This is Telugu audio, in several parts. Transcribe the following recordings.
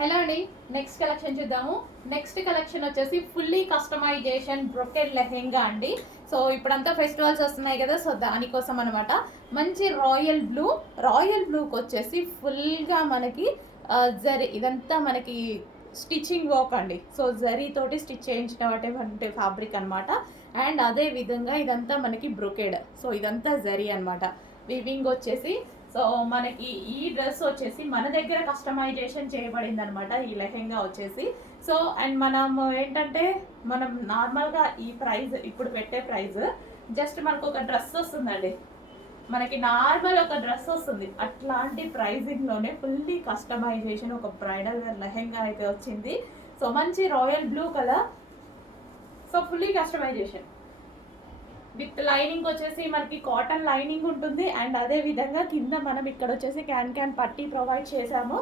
హలో అండి, నెక్స్ట్ కలెక్షన్ చూద్దాము. నెక్స్ట్ కలెక్షన్ వచ్చేసి ఫుల్లీ కస్టమైజేషన్ బ్రొకెడ్ లెహెంగా అండి. సో ఇప్పుడంతా ఫెస్టివల్స్ వస్తున్నాయి కదా, సో దానికోసం అనమాట. మంచి రాయల్ బ్లూకి వచ్చేసి ఫుల్గా మనకి జరీ ఇదంతా మనకి స్టిచ్చింగ్ వర్క్ అండి. సో జరీతోటి స్టిచ్ చేయించినటువంటి ఫ్యాబ్రిక్ అనమాట. అండ్ అదే విధంగా ఇదంతా మనకి బ్రొకెడ్. సో ఇదంతా జరీ అనమాట. వివింగ్ వచ్చేసి సో మనకి ఈ డ్రెస్ వచ్చేసి మన దగ్గర కస్టమైజేషన్ చేయబడింది అనమాట. ఈ లెహెంగా వచ్చేసి సో అండ్ మనం ఏంటంటే మనం నార్మల్గా ఈ ప్రైస్ ఇప్పుడు పెట్టే ప్రైస్ జస్ట్ మనకు ఒక డ్రెస్ వస్తుందండి. మనకి నార్మల్ ఒక డ్రెస్ వస్తుంది. అట్లాంటి ప్రైజింగ్లోనే ఫుల్లీ కస్టమైజేషన్ ఒక బ్రైడల్ లెహెంగా అయితే వచ్చింది. సో మంచి royal blue colour. So fully customization with lining వచ్చేసి మనకి కాటన్ లైనింగ్ ఉంటుంది. అండ్ అదే విధంగా కింద మనం ఇక్కడ వచ్చేసి క్యాన్ పట్టీ ప్రొవైడ్ చేసాము.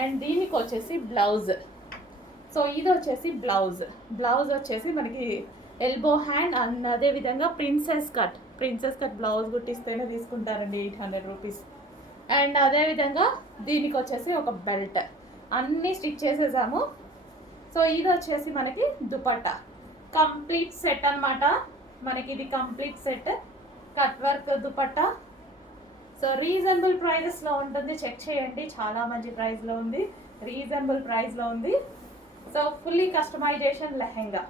అండ్ దీనికి వచ్చేసి బ్లౌజ్. సో ఇది వచ్చేసి బ్లౌజ్ వచ్చేసి మనకి ఎల్బో హ్యాండ్. అండ్ అదే విధంగా ప్రిన్సెస్ కట్ బ్లౌజ్ కుట్టిస్తేనే తీసుకుంటారండి 800 రూపీస్. అండ్ అదే విధంగా దీనికి వచ్చేసి ఒక బెల్ట్ అన్నీ స్టిచ్ చేసేసాము. సో ఇది వచ్చేసి మనకి దుపట్టా కంప్లీట్ సెట్ అనమాట. మనకి ఇది complete set cut work dupatta. So reasonable ప్రైజెస్లో ఉంటుంది, చెక్ చేయండి. చాలా మంచి ప్రైస్లో ఉంది, రీజనబుల్ ప్రైస్లో ఉంది. So fully customization lehenga.